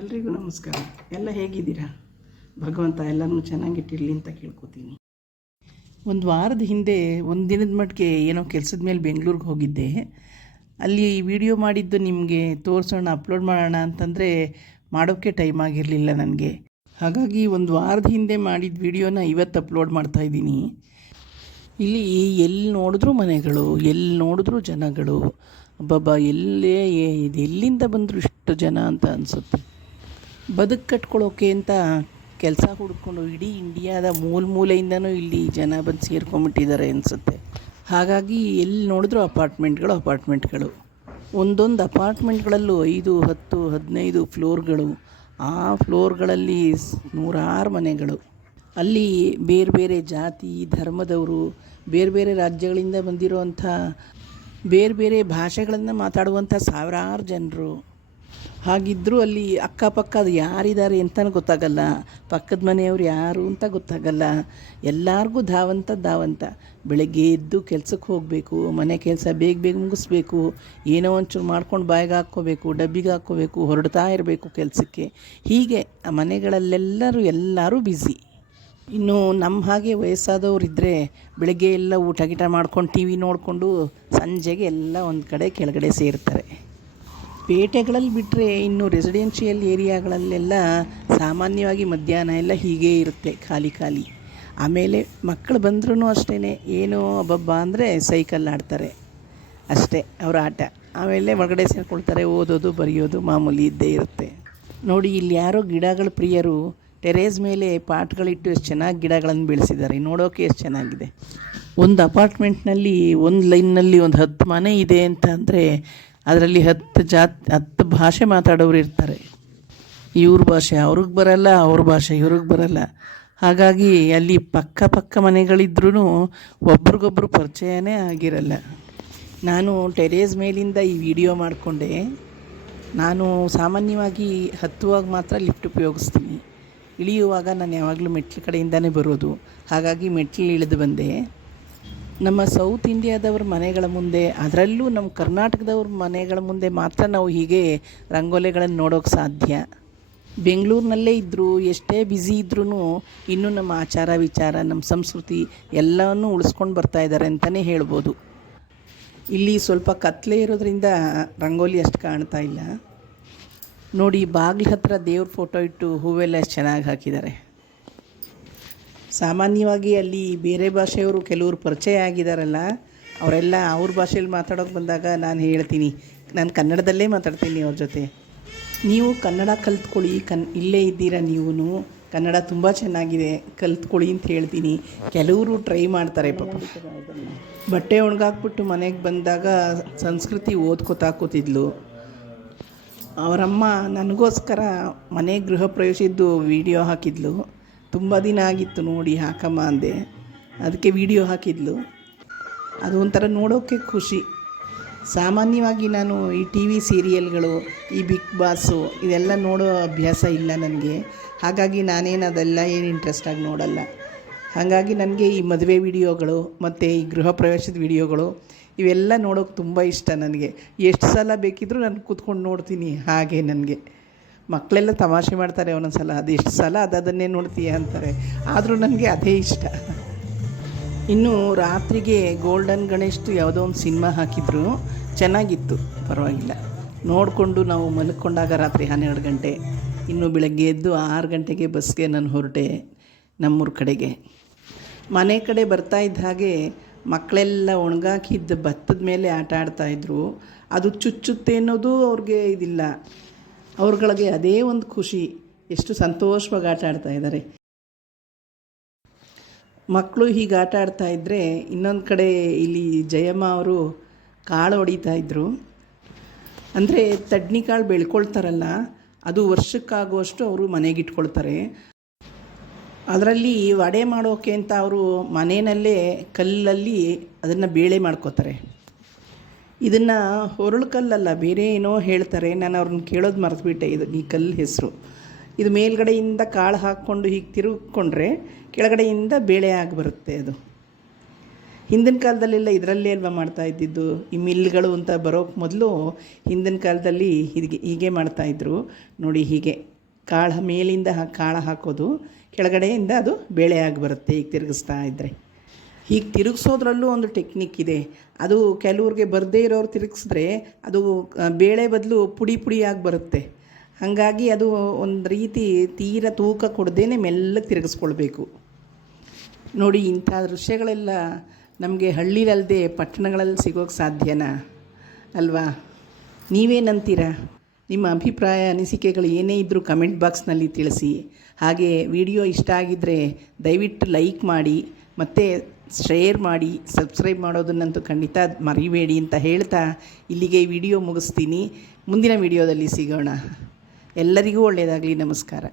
ಎಲ್ರಿಗೂ ನಮಸ್ಕಾರ. ಎಲ್ಲ ಹೇಗಿದ್ದೀರಾ? ಭಗವಂತ ಎಲ್ಲರನ್ನೂ ಚೆನ್ನಾಗಿಟ್ಟಿರಲಿ ಅಂತ ಕೇಳ್ಕೊತೀನಿ. ಒಂದು ವಾರದ ಹಿಂದೆ ಒಂದು ದಿನದ ಮಟ್ಟಿಗೆ ಏನೋ ಕೆಲಸದ ಮೇಲೆ ಬೆಂಗಳೂರಿಗೆ ಹೋಗಿದ್ದೆ. ಅಲ್ಲಿ ವಿಡಿಯೋ ಮಾಡಿದ್ದು ನಿಮಗೆ ತೋರಿಸೋಣ, ಅಪ್ಲೋಡ್ ಮಾಡೋಣ ಅಂತಂದರೆ ಮಾಡೋಕ್ಕೆ ಟೈಮ್ ಆಗಿರಲಿಲ್ಲ ನನಗೆ. ಹಾಗಾಗಿ ಒಂದು ವಾರದ ಹಿಂದೆ ಮಾಡಿದ ವಿಡಿಯೋನ ಇವತ್ತು ಅಪ್ಲೋಡ್ ಮಾಡ್ತಾಯಿದ್ದೀನಿ ಇಲ್ಲಿ ಎಲ್ಲಿ ನೋಡಿದ್ರೂ ಮನೆಗಳು ಎಲ್ಲಿ ನೋಡಿದ್ರೂ ಜನಗಳು. ಅಬ್ಬಬ್ಬಾ, ಎಲ್ಲೇ ಇದು ಎಲ್ಲಿಂದ ಬಂದರು ಇಷ್ಟು ಜನ ಅಂತ ಅನಿಸುತ್ತೆ. ಬದುಕು ಕಟ್ಕೊಳ್ಳೋಕೆ ಅಂತ ಕೆಲಸ ಹುಡ್ಕೊಂಡು ಇಡೀ ಇಂಡಿಯಾದ ಮೂಲ ಮೂಲೆಯಿಂದನೂ ಇಲ್ಲಿ ಜನ ಬಂದು ಸೇರ್ಕೊಂಬಿಟ್ಟಿದ್ದಾರೆ ಅನಿಸುತ್ತೆ. ಹಾಗಾಗಿ ಎಲ್ಲಿ ನೋಡಿದ್ರೂ ಅಪಾರ್ಟ್ಮೆಂಟ್ಗಳು ಅಪಾರ್ಟ್ಮೆಂಟ್ಗಳು. ಒಂದೊಂದು ಅಪಾರ್ಟ್ಮೆಂಟ್ಗಳಲ್ಲೂ ಐದು, ಹತ್ತು, ಹದಿನೈದು ಫ್ಲೋರ್ಗಳು. ಆ ಫ್ಲೋರ್ಗಳಲ್ಲಿ ನೂರಾರು ಮನೆಗಳು. ಅಲ್ಲಿ ಬೇರೆ ಬೇರೆ ಜಾತಿ, ಧರ್ಮದವರು, ಬೇರೆ ಬೇರೆ ರಾಜ್ಯಗಳಿಂದ ಬಂದಿರುವಂಥ ಬೇರೆ ಬೇರೆ ಭಾಷೆಗಳನ್ನು ಮಾತಾಡುವಂಥ ಸಾವಿರಾರು ಜನರು ಹಾಗಿದ್ದರೂ ಅಲ್ಲಿ ಅಕ್ಕಪಕ್ಕ ಅದು ಯಾರಿದ್ದಾರೆ ಅಂತಲೂ ಗೊತ್ತಾಗಲ್ಲ. ಪಕ್ಕದ ಮನೆಯವ್ರು ಯಾರು ಅಂತ ಗೊತ್ತಾಗಲ್ಲ. ಎಲ್ಲರಿಗೂ ಧಾವಂತ ಧಾವಂತ. ಬೆಳಗ್ಗೆ ಎದ್ದು ಕೆಲ್ಸಕ್ಕೆ ಹೋಗಬೇಕು, ಮನೆ ಕೆಲಸ ಬೇಗ ಬೇಗ ಮುಗಿಸ್ಬೇಕು, ಏನೋ ಒಂಚೂರು ಮಾಡ್ಕೊಂಡು ಬಾಯಿಗೆ ಹಾಕ್ಕೋಬೇಕು, ಡಬ್ಬಿಗೆ ಹಾಕ್ಕೋಬೇಕು, ಹೊರಡ್ತಾ ಇರಬೇಕು ಕೆಲಸಕ್ಕೆ. ಹೀಗೆ ಆ ಮನೆಗಳಲ್ಲೆಲ್ಲರೂ ಎಲ್ಲರೂ ಬ್ಯುಸಿ ಇನ್ನು ನಮ್ಮ ಹಾಗೆ ವಯಸ್ಸಾದವರಿದ್ದರೆ ಬೆಳಗ್ಗೆ ಎಲ್ಲ ಊಟ ಗೀಟ ಮಾಡ್ಕೊಂಡು ಟಿ ವಿ ನೋಡಿಕೊಂಡು ಸಂಜೆಗೆ ಎಲ್ಲ ಒಂದು ಕಡೆ ಕೆಳಗಡೆ ಸೇರ್ತಾರೆ. ಪೇಟೆಗಳಲ್ಲಿ ಬಿಟ್ಟರೆ ಇನ್ನು ರೆಸಿಡೆನ್ಷಿಯಲ್ ಏರಿಯಾಗಳಲ್ಲೆಲ್ಲ ಸಾಮಾನ್ಯವಾಗಿ ಮಧ್ಯಾಹ್ನ ಎಲ್ಲ ಹೀಗೇ ಇರುತ್ತೆ, ಖಾಲಿ ಖಾಲಿ. ಆಮೇಲೆ ಮಕ್ಕಳು ಬಂದ್ರೂ ಅಷ್ಟೇ ಏನೋ ಅಬ್ಬಬ್ಬ ಅಂದರೆ ಸೈಕಲ್ ಆಡ್ತಾರೆ. ಅಷ್ಟೇ, ಅವರ ಆಟ. ಆಮೇಲೆ ಒಳಗಡೆ ಸೇರ್ಕೊಳ್ತಾರೆ, ಓದೋದು, ಬರೆಯೋದು, ಮಾಮೂಲಿ ಇದ್ದೇ ಇರುತ್ತೆ. ನೋಡಿ, ಇಲ್ಲಿ ಯಾರೋ ಗಿಡಗಳ ಪ್ರಿಯರು ಟೆರೇಸ್ ಮೇಲೆ ಪಾಟ್ಗಳಿಟ್ಟು ಎಷ್ಟು ಚೆನ್ನಾಗಿ ಗಿಡಗಳನ್ನು ಬೆಳೆಸಿದ್ದಾರೆ. ನೋಡೋಕೆ ಎಷ್ಟು ಚೆನ್ನಾಗಿದೆ. ಒಂದು ಅಪಾರ್ಟ್ಮೆಂಟ್ನಲ್ಲಿ ಒಂದು ಲೈನ್ನಲ್ಲಿ ಒಂದು ಹತ್ತು ಮನೆ ಇದೆ ಅಂತ ಅಂದರೆ ಅದರಲ್ಲಿ ಹತ್ತು ಜಾತಿ, ಹತ್ತು ಭಾಷೆ ಮಾತಾಡೋರು ಇರ್ತಾರೆ. ಇವ್ರ ಭಾಷೆ, ಅವ್ರಿಗೆ ಬರಲ್ಲ, ಅವ್ರ ಭಾಷೆ, ಇವ್ರಿಗೆ ಬರಲ್ಲ. ಹಾಗಾಗಿ ಅಲ್ಲಿ ಪಕ್ಕ ಪಕ್ಕ ಮನೆಗಳಿದ್ರೂ ಒಬ್ರಿಗೊಬ್ರು ಪರಿಚಯನೇ ಆಗಿರಲ್ಲ. ನಾನು ಟೆರೇಸ್ ಮೇಲಿಂದ ಈ ವಿಡಿಯೋ ಮಾಡಿಕೊಂಡೆ. ನಾನು ಸಾಮಾನ್ಯವಾಗಿ ಹತ್ತುವಾಗ ಮಾತ್ರ ಲಿಫ್ಟ್ ಉಪಯೋಗಿಸ್ತೀನಿ. ಇಳಿಯುವಾಗ ನಾನು ಯಾವಾಗಲೂ ಮೆಟ್ಲ ಕಡೆಯಿಂದನೇ ಬರೋದು. ಹಾಗಾಗಿ ಮೆಟ್ಲು ಇಳಿದು ಬಂದೆ. ನಮ್ಮ ಸೌತ್ ಇಂಡಿಯಾದವ್ರ ಮನೆಗಳ ಮುಂದೆ, ಅದರಲ್ಲೂ ನಮ್ಮ ಕರ್ನಾಟಕದವ್ರ ಮನೆಗಳ ಮುಂದೆ ಮಾತ್ರ ನಾವು ಹೀಗೆ ರಂಗೋಲಿಗಳನ್ನು ನೋಡೋಕೆ ಸಾಧ್ಯ. ಬೆಂಗಳೂರಿನಲ್ಲೇ ಇದ್ದರೂ ಎಷ್ಟೇ ಬ್ಯುಸಿ ಇದ್ರೂ ಇನ್ನೂ ನಮ್ಮ ಆಚಾರ ವಿಚಾರ, ನಮ್ಮ ಸಂಸ್ಕೃತಿ ಎಲ್ಲವನ್ನೂ ಉಳಿಸ್ಕೊಂಡು ಬರ್ತಾ ಇದ್ದಾರೆ ಅಂತಲೇ ಹೇಳ್ಬೋದು. ಇಲ್ಲಿ ಸ್ವಲ್ಪ ಕತ್ಲೆ ಇರೋದ್ರಿಂದ ರಂಗೋಲಿ ಅಷ್ಟು ಕಾಣ್ತಾ ಇಲ್ಲ. ನೋಡಿ, ಬಾಗಿಲ ಹತ್ರ ದೇವ್ರ ಫೋಟೋ ಇಟ್ಟು ಹೂವೆಲ್ಲ ಚೆನ್ನಾಗಿ ಹಾಕಿದ್ದಾರೆ ಸಾಮಾನ್ಯವಾಗಿ ಅಲ್ಲಿ ಬೇರೆ ಭಾಷೆಯವರು ಕೆಲವರು ಪರಿಚಯ ಆಗಿದ್ದಾರಲ್ಲ ಅವರೆಲ್ಲ ಅವ್ರ ಭಾಷೆಯಲ್ಲಿ ಮಾತಾಡೋಕೆ ಬಂದಾಗ ನಾನು ಹೇಳ್ತೀನಿ, ನಾನು ಕನ್ನಡದಲ್ಲೇ ಮಾತಾಡ್ತೀನಿ ಅವ್ರ ಜೊತೆ. ನೀವು ಕನ್ನಡ ಕಲ್ತ್ಕೊಳ್ಳಿ, ಕನ್, ಇಲ್ಲೇ ಇದ್ದೀರಾ ನೀವು ಕನ್ನಡ ತುಂಬ ಚೆನ್ನಾಗಿದೆ, ಕಲ್ತ್ಕೊಳ್ಳಿ ಅಂತ ಹೇಳ್ತೀನಿ. ಕೆಲವರು ಟ್ರೈ ಮಾಡ್ತಾರೆ ಪಾಪ. ಬಟ್ಟೆ ಒಣಗಾಕ್ಬಿಟ್ಟು ಮನೆಗೆ ಬಂದಾಗ ಸಂಸ್ಕೃತಿ ಓದ್ಕೋತಾ ಕೂತಿದ್ಲು. ಅವರಮ್ಮ ನನಗೋಸ್ಕರ ಮನೆ ಗೃಹ ಪ್ರವೇಶಿದ್ದು ವಿಡಿಯೋ ಹಾಕಿದ್ಲು. ತುಂಬ ದಿನ ಆಗಿತ್ತು ನೋಡಿ ಹಾಕಮ್ಮ ಅಂದೆ. ಅದಕ್ಕೆ ವಿಡಿಯೋ ಹಾಕಿದ್ಲು. ಅದು ಒಂಥರ ನೋಡೋಕ್ಕೆ ಖುಷಿ. ಸಾಮಾನ್ಯವಾಗಿ ನಾನು ಈ ಟಿ ವಿ ಸೀರಿಯಲ್ಗಳು ಈ ಬಿಗ್ ಬಾಸು ಇದೆಲ್ಲ ನೋಡೋ ಅಭ್ಯಾಸ ಇಲ್ಲ ನನಗೆ. ಹಾಗಾಗಿ ನಾನೇನು ಅದೆಲ್ಲ ಏನು ಇಂಟ್ರೆಸ್ಟಾಗಿ ನೋಡಲ್ಲ. ಹಾಗಾಗಿ ನನಗೆ ಈ ಮದುವೆ ವಿಡಿಯೋಗಳು ಮತ್ತು ಈ ಗೃಹ ಪ್ರವೇಶದ ವಿಡಿಯೋಗಳು ಇವೆಲ್ಲ ನೋಡೋಕೆ ತುಂಬ ಇಷ್ಟ ನನಗೆ. ಎಷ್ಟು ಸಲ ಬೇಕಿದ್ದರೂ ನಾನು ಕೂತ್ಕೊಂಡು ನೋಡ್ತೀನಿ ಹಾಗೆ ನನಗೆ. ಮಕ್ಕಳೆಲ್ಲ ತಮಾಷೆ ಮಾಡ್ತಾರೆ ಒಂದೊಂದು ಸಲ ಅದು ಎಷ್ಟು ಸಲ ಅದು ಅದನ್ನೇ ನೋಡ್ತೀಯ ಅಂತಾರೆ. ಆದರೂ ನನಗೆ ಅದೇ ಇಷ್ಟ. ಇನ್ನು ರಾತ್ರಿಗೆ ಗೋಲ್ಡನ್ ಗಣೇಶ್ದು ಯಾವುದೋ ಒಂದು ಸಿನಿಮಾ ಹಾಕಿದ್ರು. ಚೆನ್ನಾಗಿತ್ತು. ಪರವಾಗಿಲ್ಲ. ನೋಡಿಕೊಂಡು ನಾವು ಮಲ್ಕೊಂಡಾಗ ರಾತ್ರಿ ಹನ್ನೆರಡು ಗಂಟೆ, ಇನ್ನು ಬೆಳಗ್ಗೆ ಎದ್ದು ಆರು ಗಂಟೆಗೆ ಬಸ್ಗೆ ನಾನು ಹೊರಟೆ ನಮ್ಮೂರ ಕಡೆಗೆ. ಮನೆ ಕಡೆ ಬರ್ತಾ ಇದ್ದ ಹಾಗೆ ಮಕ್ಕಳೆಲ್ಲ ಒಣಗಾಕಿದ್ದ ಭತ್ತದ ಮೇಲೆ ಆಟ ಆಡ್ತಾಯಿದ್ರು ಅದು ಚುಚ್ಚುತ್ತೆ ಅನ್ನೋದು ಅವ್ರಿಗೆ ಇದಿಲ್ಲ. ಅವ್ರಗಳಿಗೆ ಅದೇ ಒಂದು ಖುಷಿ, ಎಷ್ಟು ಸಂತೋಷವಾಗಿ ಆಟ ಆಡ್ತಾ ಇದ್ದಾರೆ ಮಕ್ಕಳು ಹೀಗೆ ಆಟ ಆಡ್ತಾ ಇದ್ದರೆ ಇನ್ನೊಂದು ಕಡೆ ಇಲ್ಲಿ ಜಯಮ್ಮ ಅವರು ಕಾಳು ಹೊಡಿತಾ ಇದ್ದರು ಅಂದರೆ ತಡ್ನಿ ಕಾಳು ಬೆಳ್ಕೊಳ್ತಾರಲ್ಲ, ಅದು ವರ್ಷಕ್ಕಾಗುವಷ್ಟು ಅವರು ಮನೆಗೆ ಇಟ್ಕೊಳ್ತಾರೆ. ಅದರಲ್ಲಿ ವಡೆ ಮಾಡೋಕೆ ಅಂತ ಅವರು ಮನೆಯಲ್ಲೇ ಕಲ್ಲಲ್ಲಿ ಅದನ್ನು ಬೇಳೆ ಮಾಡ್ಕೋತಾರೆ. ಇದನ್ನು ಹೊರಳು ಕಲ್ಲಲ್ಲ, ಬೇರೆ ಏನೋ ಹೇಳ್ತಾರೆ. ನಾನು ಅವ್ರನ್ನ ಕೇಳೋದು ಮರೆತುಬಿಟ್ಟೆ. ಇದು ಈ ಕಲ್ಲು ಹೆಸರು. ಇದು ಮೇಲ್ಗಡೆಯಿಂದ ಕಾಳು ಹಾಕ್ಕೊಂಡು ಹೀಗೆ ತಿರುಗಿಕೊಂಡ್ರೆ ಕೆಳಗಡೆಯಿಂದ ಬೇಳೆ ಆಗಿ ಬರುತ್ತೆ ಅದು. ಹಿಂದಿನ ಕಾಲದಲ್ಲೆಲ್ಲ ಇದರಲ್ಲೇ ಅಲ್ವಾ ಮಾಡ್ತಾ ಇದ್ದಿದ್ದು? ಈ ಮಿಲ್ಗಳು ಅಂತ ಬರೋಕ್ಕೆ ಮೊದಲು ಹಿಂದಿನ ಕಾಲದಲ್ಲಿ ಹೀಗೆ ಹೀಗೆ ಮಾಡ್ತಾಯಿದ್ರು ನೋಡಿ ಹೀಗೆ. ಕಾಳು ಮೇಲಿಂದ ಕಾಳು ಹಾಕೋದು, ಕೆಳಗಡೆಯಿಂದ ಅದು ಬೇಳೆ ಆಗಿ ಬರುತ್ತೆ ಈಗ ತಿರುಗಿಸ್ತಾ ಇದ್ದರೆ ಹೀಗೆ ತಿರುಗಿಸೋದ್ರಲ್ಲೂ ಒಂದು ಟೆಕ್ನಿಕ್ ಇದೆ. ಅದು ಕೆಲವ್ರಿಗೆ ಬರದೇ ಇರೋರು ತಿರುಗಿಸಿದ್ರೆ ಅದು ಬೇಳೆ ಬದಲು ಪುಡಿ ಪುಡಿಯಾಗಿ ಬರುತ್ತೆ. ಹಾಗಾಗಿ ಅದು ಒಂದು ರೀತಿ ತೀರ ತೂಕ ಕೊಡದೇನೆ ಮೆಲ್ಲಗೆ ತಿರುಗಿಸ್ಕೊಳ್ಬೇಕು. ನೋಡಿ, ಇಂಥ ದೃಶ್ಯಗಳೆಲ್ಲ ನಮಗೆ ಹಳ್ಳಿಲಲ್ಲದೆ ಪಟ್ಟಣಗಳಲ್ಲಿ ಸಿಗೋಕ್ಕೆ ಸಾಧ್ಯನಾ? ಅಲ್ವಾ? ನೀವೇನಂತೀರಾ? ನಿಮ್ಮ ಅಭಿಪ್ರಾಯ, ಅನಿಸಿಕೆಗಳು ಏನೇ ಇದ್ದರೂ ಕಮೆಂಟ್ ಬಾಕ್ಸ್ನಲ್ಲಿ ತಿಳಿಸಿ. ಹಾಗೆ ವಿಡಿಯೋ ಇಷ್ಟ ಆಗಿದ್ದರೆ ದಯವಿಟ್ಟು ಲೈಕ್ ಮಾಡಿ, ಮತ್ತು ಶೇರ್ ಮಾಡಿ ಸಬ್ಸ್ಕ್ರೈಬ್ ಮಾಡೋದನ್ನಂತೂ ಖಂಡಿತ ಮರಿಬೇಡಿ ಅಂತ ಹೇಳ್ತಾ ಇಲ್ಲಿಗೆ ವಿಡಿಯೋ ಮುಗಿಸ್ತೀನಿ. ಮುಂದಿನ ವಿಡಿಯೋದಲ್ಲಿ ಸಿಗೋಣ. ಎಲ್ಲರಿಗೂ ಒಳ್ಳೆಯದಾಗಲಿ. ನಮಸ್ಕಾರ.